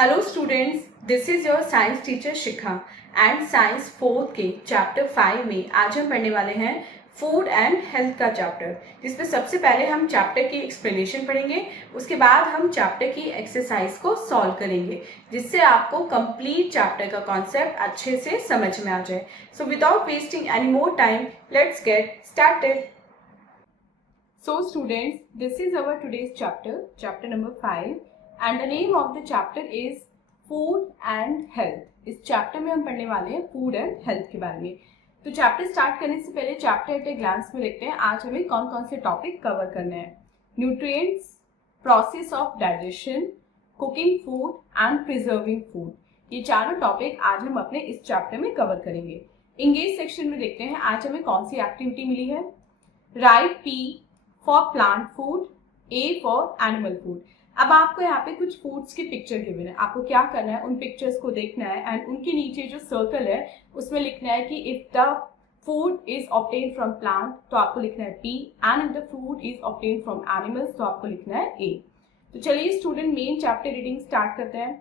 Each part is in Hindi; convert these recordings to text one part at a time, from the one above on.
Hello students, this is your science teacher Shikha and science fourth के चैप्टर 5 में आज हम पढ़ने वाले हैं फूड एंड हेल्थ का चैप्टर, जिसमें सबसे पहले हम चैप्टर की एक्सप्लेनेशन पढ़ेंगे। उसके बाद हम चैप्टर की एक्सरसाइज को सॉल्व करेंगे, जिससे आपको कंप्लीट चैप्टर का कॉन्सेप्ट अच्छे से समझ में आ जाए। So without wasting any more time, let's get started. So students, this is our today's chapter number 5 and the name of the chapter is Food and Health. इस चैप्टर में हम पढ़ने वाले हैं फूड एंड हेल्थ के बारे में। तो चैप्टर स्टार्ट करने से पहले चैप्टर एट ए ग्लांस में देखते हैं आज हमें कौन कौन से टॉपिक कवर करने हैं। Nutrients, process of digestion, cooking food and preserving food, ये चारों टॉपिक आज हम अपने इस चैप्टर में कवर करेंगे। इंगेज सेक्शन में देखते हैं आज हमें कौन सी एक्टिविटी मिली है। Right P for plant food, A for animal food. अब आपको यहाँ पे कुछ फूड्स की पिक्चर गिवन है, आपको क्या करना है, उन पिक्चर्स को देखना है एंड उनके नीचे जो सर्कल है उसमें लिखना है कि if the food is obtain from plant तो आपको लिखना है P, and if the food is obtain from animals तो आपको लिखना है ए। तो चलिए student main chapter reading start करते हैं।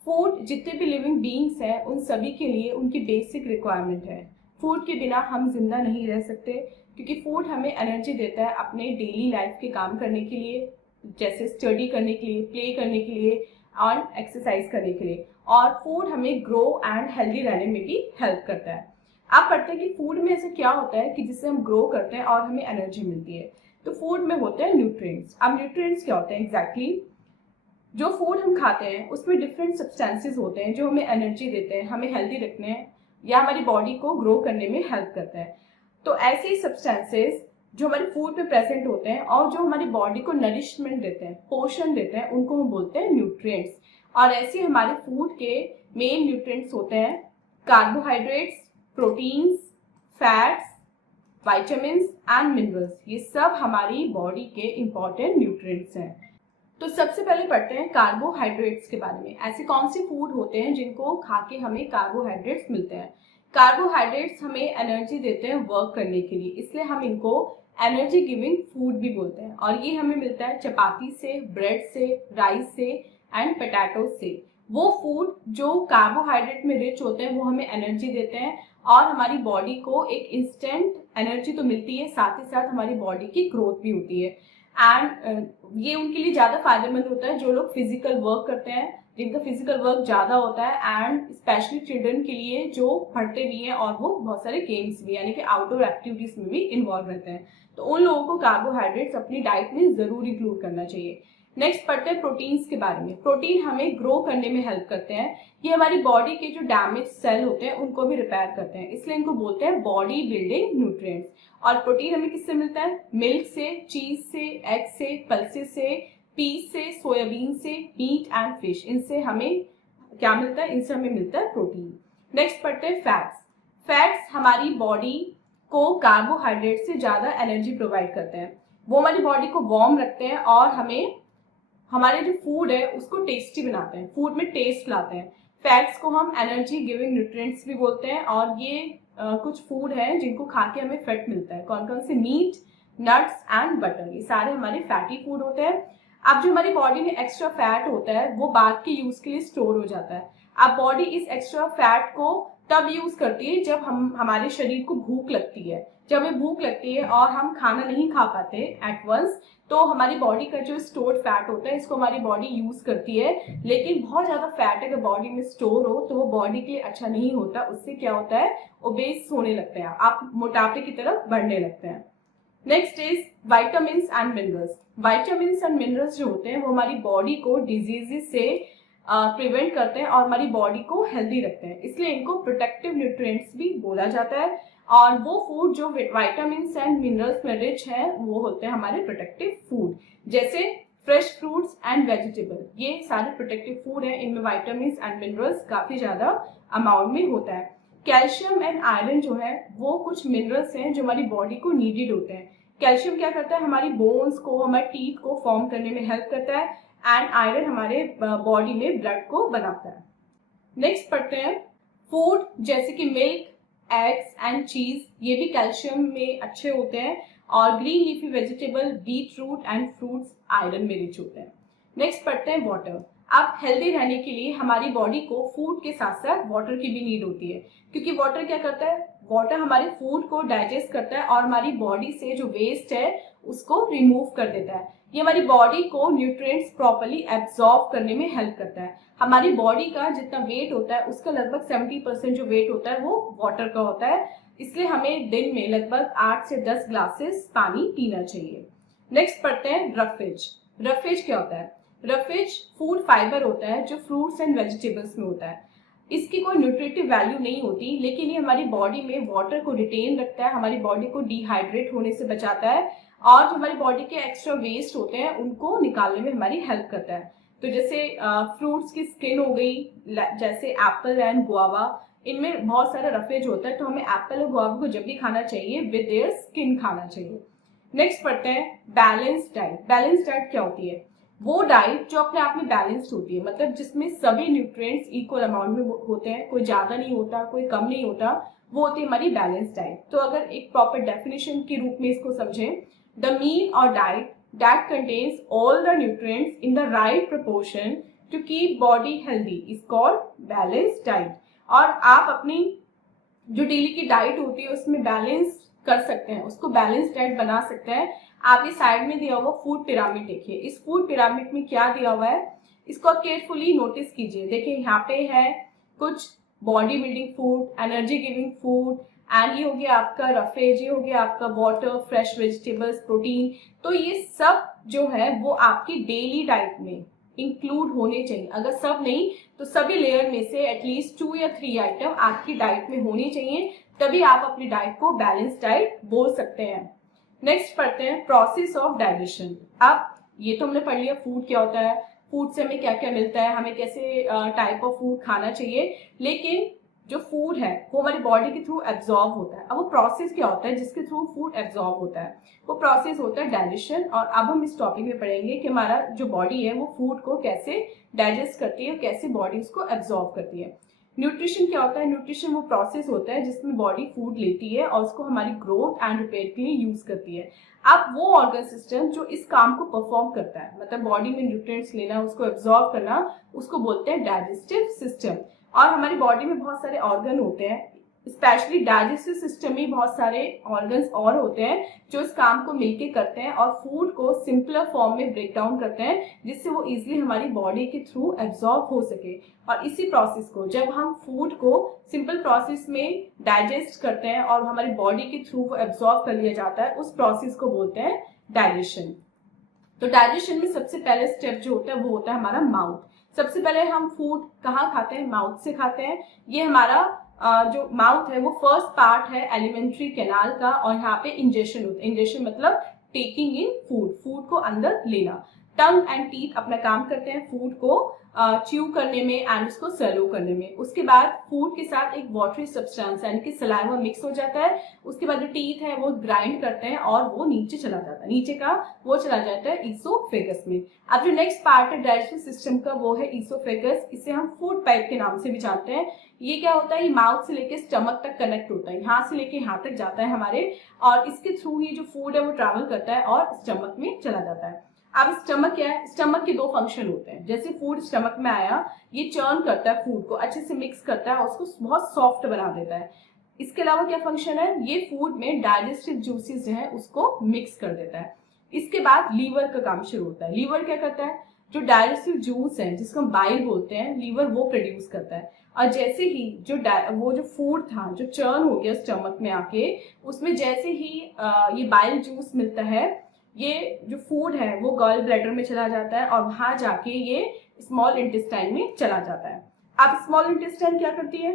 फूड जितने भी लिविंग बींग्स हैं उन सभी के लिए उनकी बेसिक रिक्वायरमेंट है। फूड के बिना हम जिंदा नहीं रह सकते, क्योंकि फूड हमें एनर्जी देता है अपने डेली लाइफ के काम करने के लिए, जैसे स्टडी करने के लिए, प्ले करने के लिए और एक्सरसाइज करने के लिए, और फूड हमें ग्रो एंड हेल्दी रहने में भी हेल्प करता है। आप पढ़ते हैं कि फूड में ऐसा क्या होता है कि जिससे हम ग्रो करते हैं और हमें एनर्जी मिलती है। तो फूड में होते हैं न्यूट्रिएंट्स। अब न्यूट्रिएंट्स क्या होते हैं एग्जैक्टली? जो फूड हम खाते हैं उसमें डिफरेंट सब्सटेंसेस होते हैं जो हमें एनर्जी देते हैं, हमें हेल्दी रखने हैं या हमारी बॉडी को ग्रो करने में हेल्प करता है। तो ऐसे ही सब्सटेंसेस जो हमारे फूड में प्रेजेंट होते हैं और जो हमारी बॉडी को नरिशमेंट देते हैं, पोषण देते हैं, उनको हम बोलते हैं न्यूट्रिएंट्स। और ऐसे हमारे फूड के मेन न्यूट्रिएंट्स होते हैं carbohydrates, proteins, fats, vitamins and minerals. ये सब हमारी बॉडी के इंपॉर्टेंट न्यूट्रिएंट्स हैं। तो सबसे पहले पढ़ते हैं कार्बोहाइड्रेट्स के बारे में। ऐसे कौन से फूड होते हैं जिनको खा के हमें कार्बोहाइड्रेट्स मिलते हैं। कार्बोहाइड्रेट्स हमें एनर्जी देते हैं वर्क करने के लिए, इसलिए हम इनको एनर्जी गिविंग फूड भी बोलते हैं। और ये हमें मिलता है चपाती से, ब्रेड से, राइस से एंड पोटैटो से। वो फूड जो कार्बोहाइड्रेट में रिच होते हैं वो हमें एनर्जी देते हैं और हमारी बॉडी को एक इंस्टेंट एनर्जी तो मिलती है, साथ ही साथ हमारी बॉडी की ग्रोथ भी होती है। एंड ये उनके लिए ज्यादा फायदेमंद होता है जो लोग फिजिकल वर्क करते हैं, जिनका फिजिकल वर्क ज्यादा होता है, एंड स्पेशली चिल्ड्रन के लिए जो पढ़ते भी हैं और वो बहुत सारे गेम्स भी यानी कि आउटडोर एक्टिविटीज में भी इन्वॉल्व रहते हैं। तो उन लोगों को कार्बोहाइड्रेट्स अपनी डाइट में जरूर इंक्लूड करना चाहिए। नेक्स्ट पढ़ते हैं प्रोटीन्स के बारे में। प्रोटीन हमें ग्रो करने में हेल्प करते हैं। ये हमारी बॉडी के जो डैमेज सेल होते हैं उनको भी रिपेयर करते हैं, इसलिए इनको बोलते हैं बॉडी बिल्डिंग न्यूट्रिएंट्स। और प्रोटीन हमें किससे मिलता है? मिल्क से, चीज से, एग से, पल्सेस से, पीस से, सोयाबीन से, मीट एंड फिश। इनसे हमें क्या मिलता है? इनसे हमें मिलता है प्रोटीन। नेक्स्ट पढ़ते हैं फैट्स। फैट्स हमारी बॉडी को कार्बोहाइड्रेट से ज्यादा एनर्जी प्रोवाइड करते हैं। वो हमारी बॉडी को वार्म रखते हैं और हमें हमारे जो फूड है उसको टेस्टी बनाते हैं, फूड में टेस्ट लाते हैं। फैट्स को हम एनर्जी गिविंग न्यूट्रिएंट्स भी बोलते हैं। और ये कुछ फूड है जिनको खा के हमें फैट मिलता है। कौन कौन से? मीट, नट्स एंड बटर, ये सारे हमारे फैटी फूड होते हैं। अब जो हमारी बॉडी में एक्स्ट्रा फैट होता है वो बाद के यूज के लिए स्टोर हो जाता है। अब बॉडी इस एक्स्ट्रा फैट को तब यूज करती है जब हमारे शरीर को भूख लगती है। जब हमें भूख लगती है और हम खाना नहीं खा पाते एट वंस, तो हमारी बॉडी का जो स्टोर्ड फैट होता है इसको हमारी बॉडी यूज करती है। लेकिन बहुत ज्यादा फैट अगर बॉडी में स्टोर हो तो वो बॉडी के लिए अच्छा नहीं होता। उससे क्या होता है? ओबेस होने लगते हैं, आप मोटापे की तरफ बढ़ने लगते हैं। Next is vitamins and minerals. Vitamins and minerals जो होते हैं वो हमारी बॉडी को डिजीजेस से प्रिवेंट करते हैं और हमारी बॉडी को हेल्दी रखते हैं, इसलिए इनको प्रोटेक्टिव न्यूट्रिएंट्स भी बोला जाता है। और वो फूड जो विटामिन्स एंड मिनरल्स में रिच है वो होते हैं हमारे प्रोटेक्टिव फूड, जैसे फ्रेश फ्रूट्स एंड वेजिटेबल। ये सारे प्रोटेक्टिव फूड है, इनमें विटामिन्स एंड मिनरल्स काफी ज्यादा अमाउंट में होता है। कैल्शियम एंड आयरन जो है वो कुछ मिनरल्स हैं जो हमारी बॉडी को नीडेड होते हैं। कैल्शियम क्या करता है? हमारी बोन्स को, हमारे टीथ को फॉर्म करने में हेल्प करता है, एंड आयरन हमारे बॉडी में ब्लड को बनाता है। नेक्स्ट पढ़ते हैं फूड जैसे कि मिल्क, एग्स एंड चीज, ये भी कैल्शियम में अच्छे होते हैं। और green leafy vegetable, beet root and fruits iron में रिच होते हैं। नेक्स्ट पढ़ते हैं वाटर। अब हेल्दी रहने के लिए हमारी बॉडी को फूड के साथ साथ वाटर की भी नीड होती है, क्योंकि वाटर क्या करता है, वाटर हमारे फूड को डाइजेस्ट करता है और हमारी बॉडी से जो वेस्ट है उसको रिमूव कर देता है। ये हमारी बॉडी को न्यूट्रिएंट्स प्रॉपर्ली एब्जॉर्ब करने में हेल्प करता है। हमारी बॉडी का जितना वेट होता है उसका लगभग 70% जो वेट होता है वो वाटर का होता है, इसलिए हमें दिन में लगभग 8 से 10 ग्लासेस पानी पीना चाहिए। नेक्स्ट पढ़ते हैं रफेज। रफेज क्या होता है? रफेज फूड फाइबर होता है जो फ्रूट्स एंड वेजिटेबल्स में होता है। इसकी कोई न्यूट्रिटिव वैल्यू नहीं होती, लेकिन ये हमारी बॉडी में वाटर को रिटेन रखता है, हमारी बॉडी को डिहाइड्रेट होने से बचाता है और जो हमारी बॉडी के एक्स्ट्रा वेस्ट होते हैं उनको निकालने में हमारी हेल्प करता है। तो जैसे फ्रूट्स की स्किन हो गई, जैसे एप्पल एंड गुआवा, इनमें बहुत सारा रफेज होता है, तो हमें एप्पल और गुआवा को जब भी खाना चाहिए विद देयर स्किन खाना चाहिए। नेक्स्ट पढ़ते हैं बैलेंस डाइट। बैलेंस डाइट क्या होती है? वो डाइट जो अपने आप में बैलेंस्ड होती है, मतलब जिसमें सभी न्यूट्रिएंट्स इक्वल अमाउंट में होते हैं, कोई ज्यादा नहीं होता कोई कम नहीं होता, वो होती है हमारी बैलेंस डाइट। तो अगर एक प्रॉपर डेफिनेशन के रूप में इसको समझें, द मील और diet that contains all the nutrients in the right proportion to keep body healthy is called balanced diet। और आप अपनी जो डेली की डाइट होती है उसमें बैलेंस कर सकते हैं, उसको बैलेंस डाइट बना सकते हैं। आप ये साइड में दिया हुआ फूड पिरामिड देखिए, इस फूड पिरामिड में क्या दिया हुआ है इसको आप केयरफुली नोटिस कीजिए। देखिए यहाँ पे है कुछ body building food, energy giving food, and ये हो गया आपका रफेज, ये हो गया आपका वाटर, फ्रेश वेजिटेबल्स, प्रोटीन। तो ये सब जो है वो आपकी डेली डाइट में इंक्लूड होने चाहिए। अगर सब नहीं तो सभी लेयर में से एटलीस्ट 2 या 3 आइटम आपकी डाइट में होनी चाहिए, तभी आप अपनी डाइट को बैलेंस डाइट बोल सकते हैं। नेक्स्ट पढ़ते हैं प्रोसेस ऑफ डाइजेशन। अब ये तो हमने पढ़ लिया फूड क्या होता है, फूड से हमें क्या क्या मिलता है, हमें कैसे टाइप ऑफ फूड खाना चाहिए, लेकिन जो फूड है वो हमारी बॉडी के थ्रू एब्जॉर्ब होता है। अब वो प्रोसेस क्या होता है जिसके थ्रू फूड एब्जॉर्ब होता है? वो प्रोसेस होता है डाइजेशन। और अब हम इस टॉपिक में पढ़ेंगे कि हमारा जो बॉडी है वो फूड को कैसे डाइजेस्ट करती है और कैसे बॉडी उसको एब्जॉर्ब करती है। न्यूट्रिशन क्या होता है? न्यूट्रिशन वो प्रोसेस होता है जिसमें बॉडी फूड लेती है और उसको हमारी ग्रोथ एंड रिपेयर के लिए यूज करती है। अब वो ऑर्गन सिस्टम जो इस काम को परफॉर्म करता है, मतलब बॉडी में न्यूट्रिएंट्स लेना, उसको एब्जॉर्ब करना, उसको बोलते हैं डाइजेस्टिव सिस्टम। और हमारी बॉडी में बहुत सारे ऑर्गन होते हैं, स्पेशली डाइजेस्टिव सिस्टम में बहुत सारे ऑर्गन्स और होते हैं जो इस काम को मिलके करते हैं और फूड को सिंपलर फॉर्म में ब्रेक डाउन करते हैं, जिससे वो इजीली हमारी बॉडी के थ्रू एब्जॉर्ब हो सके। और इसी प्रोसेस को जब हम फूड को सिंपल प्रोसेस में डाइजेस्ट करते हैं और हमारी बॉडी के थ्रू वो एब्जॉर्ब कर लिया जाता है, उस प्रोसेस को बोलते हैं डाइजेशन। तो डाइजेशन में सबसे पहले स्टेप जो होता है वो होता है हमारा माउथ। सबसे पहले हम फूड कहाँ खाते हैं? माउथ से खाते हैं। ये हमारा जो माउथ है वो फर्स्ट पार्ट है एलिमेंट्री कैनाल का, और यहाँ पे इंजेशन होता है। इंजेशन मतलब टेकिंग इन फूड, फूड को अंदर लेना। टंग एंड टीथ अपना काम करते हैं फूड को च्यू करने में एंड उसको सर्व करने में। उसके बाद फूड के साथ एक वाटरी सब्सटेंस यानी कि सलाइवा मिक्स हो जाता है। उसके बाद जो टीथ है वो ग्राइंड करते हैं और वो नीचे चला जाता है, नीचे का वो चला जाता है ईसोफेगस में। अब जो नेक्स्ट पार्ट है डाइजेस्टिव सिस्टम का वो है ईसोफेगस। इसे हम फूड पाइप के नाम से भी जानते हैं। ये क्या होता है? ये माउथ से लेके स्टमक तक कनेक्ट होता है, यहाँ से लेके यहाँ तक जाता है हमारे, और इसके थ्रू ही जो फूड है वो ट्रैवल करता है और स्टमक में चला जाता है। अब स्टमक क्या है? स्टमक के 2 फंक्शन होते हैं। जैसे फूड स्टमक में आया, ये चर्न करता है, फूड को अच्छे से मिक्स करता है और उसको बहुत सॉफ्ट बना देता है। इसके अलावा क्या फंक्शन है? ये फूड में डाइजेस्टिव जूसेस जो है उसको मिक्स कर देता है। इसके बाद लीवर का काम शुरू होता है। लीवर क्या करता है? जो डाइजेस्टिव जूस है जिसको हम बाइल बोलते हैं, लीवर वो प्रोड्यूस करता है। और जैसे ही वो जो फूड था जो चर्न हो गया स्टमक में आके, उसमें जैसे ही ये बाइल जूस मिलता है, ये जो फूड है वो गॉल ब्लैडर में चला जाता है और वहां जाके ये स्मॉल इंटेस्टाइन में चला जाता है। अब स्मॉल इंटेस्टाइन क्या करती है?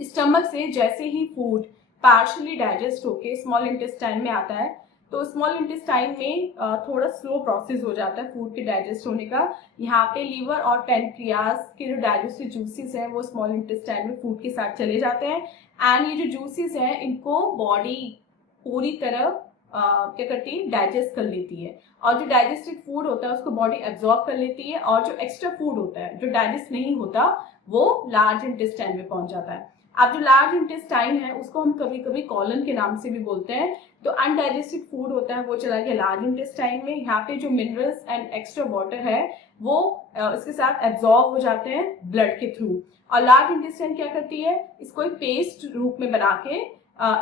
स्टमक से जैसे ही फूड पार्शियली डाइजेस्ट होके स्मॉल इंटेस्टाइन में आता है, तो स्मॉल इंटेस्टाइन में थोड़ा स्लो प्रोसेस हो जाता है फूड के डाइजेस्ट होने का। यहाँ पे लीवर और पैनक्रियास के जो डाइजेस्टिव जूसेस हैं वो स्मॉल इंटेस्टाइन में फूड के साथ चले जाते हैं, एंड ये जो जूसेस हैं इनको बॉडी पूरी तरह क्या करती है? डाइजेस्ट कर लेती है। और जो डाइजेस्टिव फूड होता है उसको बॉडी एब्जॉर्ब कर लेती है, और जो एक्स्ट्रा फूड होता है जो डाइजेस्ट नहीं होता वो लार्ज इंटेस्टाइन में पहुंच जाता है। अब जो लार्ज इंटेस्टाइन है उसको हम कभी कभी कॉलन के नाम से भी बोलते हैं। तो अनडाइजेस्टेड फूड होता है वो चला गया लार्ज इंटेस्टाइन में। यहाँ पे जो मिनरल्स एंड एक्स्ट्रा वाटर है वो इसके साथ एब्जॉर्ब हो जाते हैं ब्लड के थ्रू। और लार्ज इंटेस्टाइन क्या करती है, इसको एक पेस्ट रूप में बना के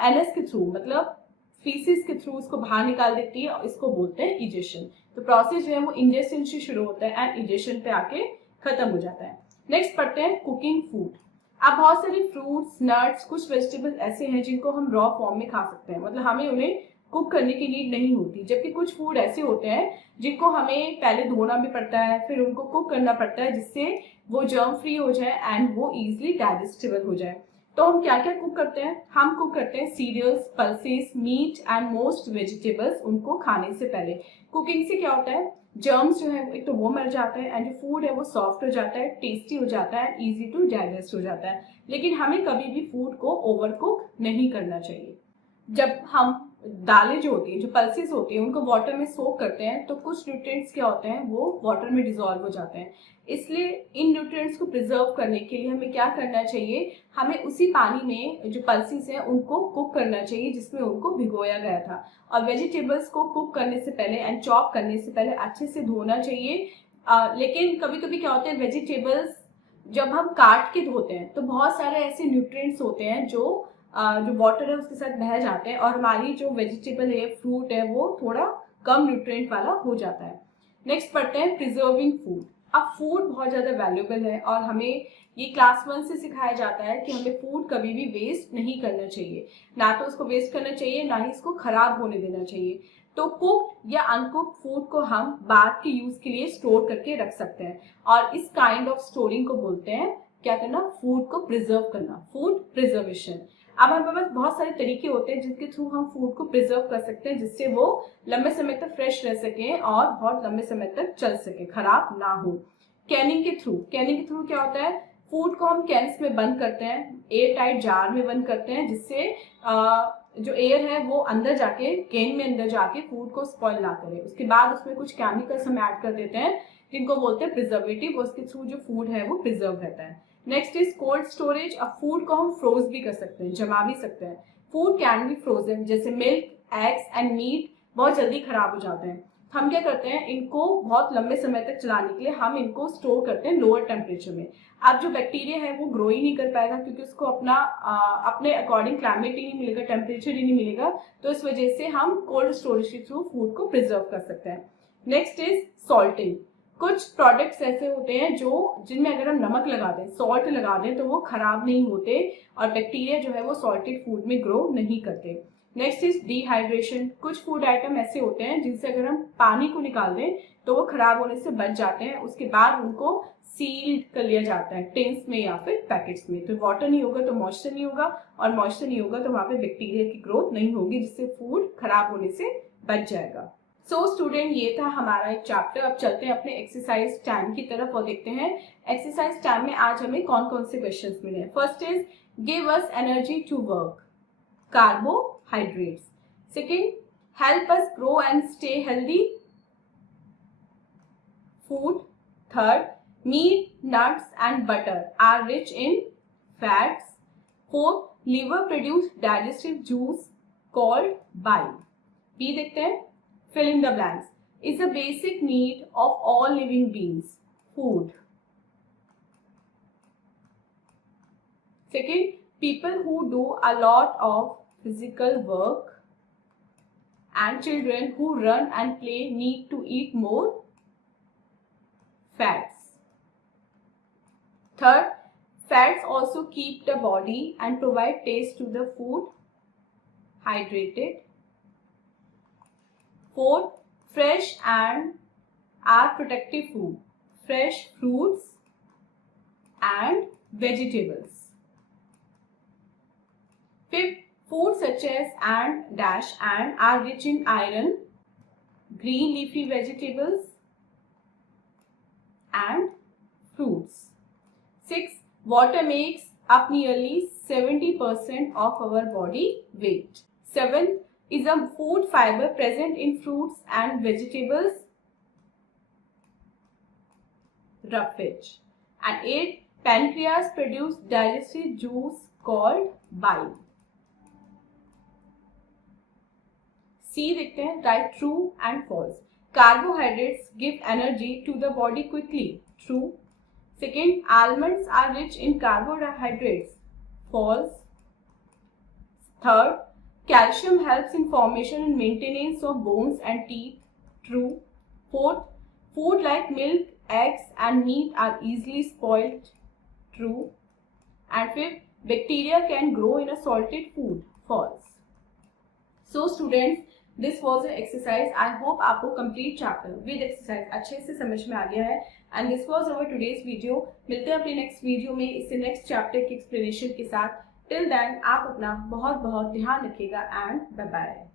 एनएस के थ्रू, मतलब फीसिस के थ्रू इसको बाहर निकाल देती है और इसको बोलते हैं इजेशन। तो प्रोसेस जो है वो इंजेशन से शुरू होता है एंड इजेशन पे आके खत्म हो जाता है। नेक्स्ट पढ़ते हैं कुकिंग फूड। अब बहुत सारे फ्रूट्स, नट्स, कुछ वेजिटेबल्स ऐसे हैं जिनको हम रॉ फॉर्म में खा सकते हैं, मतलब हमें उन्हें कुक करने की नीड नहीं होती। जबकि कुछ फूड ऐसे होते हैं जिनको हमें पहले धोना भी पड़ता है, फिर उनको कुक करना पड़ता है जिससे वो जर्म फ्री हो जाए एंड वो इजिली डाइजेस्टेबल हो जाए। तो हम क्या क्या कुक करते हैं, हम कुक करते हैं cereals, pulses, meat and most vegetables उनको खाने से पहले। कुकिंग से क्या होता है, जर्म्स जो है एक तो वो मर जाते हैं एंड जो फूड है वो सॉफ्ट हो जाता है, टेस्टी हो जाता है, इजी टू डाइजेस्ट हो जाता है। लेकिन हमें कभी भी फूड को ओवर कुक नहीं करना चाहिए। जब हम दालें जो होती हैं, जो पल्सेस होती हैं, उनको वाटर में सोक करते हैं तो कुछ न्यूट्रिएंट्स क्या होते हैं वो वाटर में डिसॉल्व हो जाते हैं। इसलिए इन न्यूट्रिएंट्स को प्रिजर्व करने के लिए हमें क्या करना चाहिए, हमें उसी पानी में जो पल्सेस हैं उनको कुक करना चाहिए जिसमें उनको भिगोया गया था। और वेजिटेबल्स को कुक करने से पहले एंड चॉप करने से पहले अच्छे से धोना चाहिए। लेकिन कभी कभी क्या होता है, वेजिटेबल्स जब हम काट के धोते हैं तो बहुत सारे ऐसे न्यूट्रिएंट्स होते हैं जो वाटर है उसके साथ बह जाते हैं और हमारी जो वेजिटेबल है, फ्रूट है, वो थोड़ा कम न्यूट्रिएंट वाला हो जाता है। नेक्स्ट पढ़ते हैं प्रिजर्विंग फूड। अब फूड बहुत ज्यादा वैल्यूएबल है और हमें ये क्लास 1 से सिखाया जाता है कि हमें फूड कभी भी वेस्ट नहीं करना चाहिए, ना तो उसको वेस्ट करना चाहिए ना ही इसको खराब होने देना चाहिए। तो कुक्ड या अनकुक्ड फूड को हम बाद के यूज के लिए स्टोर करके रख सकते हैं और इस काइंड ऑफ स्टोरिंग को बोलते हैं क्या करना, फूड को प्रिजर्व करना, फूड प्रिजर्वेशन। अब हमारे पास बहुत सारे तरीके होते हैं जिसके थ्रू हम फूड को प्रिजर्व कर सकते हैं जिससे वो लंबे समय तक फ्रेश रह सके और बहुत लंबे समय तक चल सके, खराब ना हो। कैनिंग के थ्रू, कैनिंग के थ्रू क्या होता है, फूड को हम कैन्स में बंद करते हैं, एयर टाइट जार में बंद करते हैं जिससे जो एयर है वो अंदर जाके, कैन में अंदर जाके फूड को स्पॉइल ना करे। उसके बाद उसमें कुछ केमिकल्स हम ऐड कर देते हैं जिनको बोलते हैं प्रिजर्वेटिव, उसके थ्रू जो फूड है वो प्रिजर्व रहता है। Next is cold storage. अब फूड को हम फ्रोज भी कर सकते हैं, जमा भी सकते हैं। फूड कैन बी फ्रोजन, जैसे मिल्क, एग्स एंड मीट बहुत जल्दी खराब हो जाते हैं। हम क्या करते हैं, इनको बहुत लंबे समय तक चलाने के लिए हम इनको स्टोर करते हैं लोअर टेम्परेचर में। अब जो बैक्टीरिया है वो ग्रो ही नहीं कर पाएगा क्योंकि उसको अपने अकॉर्डिंग क्लाइमेट ही नहीं मिलेगा, टेम्परेचर ही नहीं मिलेगा। तो इस वजह से हम कोल्ड स्टोरेज के थ्रू फूड को प्रिजर्व कर सकते हैं। Next is salting. कुछ प्रोडक्ट्स ऐसे होते हैं जिनमें अगर हम नमक लगा दें, सॉल्ट लगा दें तो वो खराब नहीं होते और बैक्टीरिया जो है वो सॉल्टेड फूड में ग्रो नहीं करते। Next is dehydration. कुछ फूड आइटम ऐसे होते हैं जिनसे अगर हम पानी को निकाल दें तो वो खराब होने से बच जाते हैं। उसके बाद उनको सील्ड कर लिया जाता है टिन्स में या फिर पैकेट्स में। तो वाटर नहीं होगा तो मॉइस्चर नहीं होगा और मॉइस्चर नहीं होगा तो वहां पे बैक्टीरिया की ग्रोथ नहीं होगी जिससे फूड खराब होने से बच जाएगा। सो स्टूडेंट, ये था हमारा एक चैप्टर। अब चलते हैं अपने एक्सरसाइज 10 की तरफ और देखते हैं एक्सरसाइज 10 में आज हमें कौन कौन से क्वेश्चंस मिले। First is give us energy to work, carbohydrates. Second, help us grow and stay healthy, food. Third, meat, nuts and butter are rich in fats. Fourth, liver produce digestive juice called bile. B देखते हैं, fill in the blanks. Is a basic need of all living beings, food. Second, people who do a lot of physical work and children who run and play need to eat more fats. Third, fats also keep the body and provide taste to the food, hydrated. Fourth, fresh and are protective food, fresh fruits and vegetables. Fifth, food such as and are rich in iron, green leafy vegetables and fruits. 6. Water makes up nearly 70% of our body weight. 7. Is a food fiber present in fruits and vegetables, roughage. And 8. Pancreas produce digestive juice called bile. C देखते हैं, write true and false. Carbohydrates give energy to the body quickly. True. Second, almonds are rich in carbohydrates. False. Third, calcium helps in formation and maintenance of bones and teeth. True. Fourth, food like milk, eggs and meat are easily spoiled. True. And fifth, bacteria can grow in a salted food. False. So students, this was an exercise. I hope आपको complete chapter with exercise अच्छे से समझ में आ गया है. And this was our today's video. मिलते हैं अपने next video में इससे next chapter की explanation के साथ. Till then आप अपना बहुत बहुत ध्यान रखिएगा and bye bye.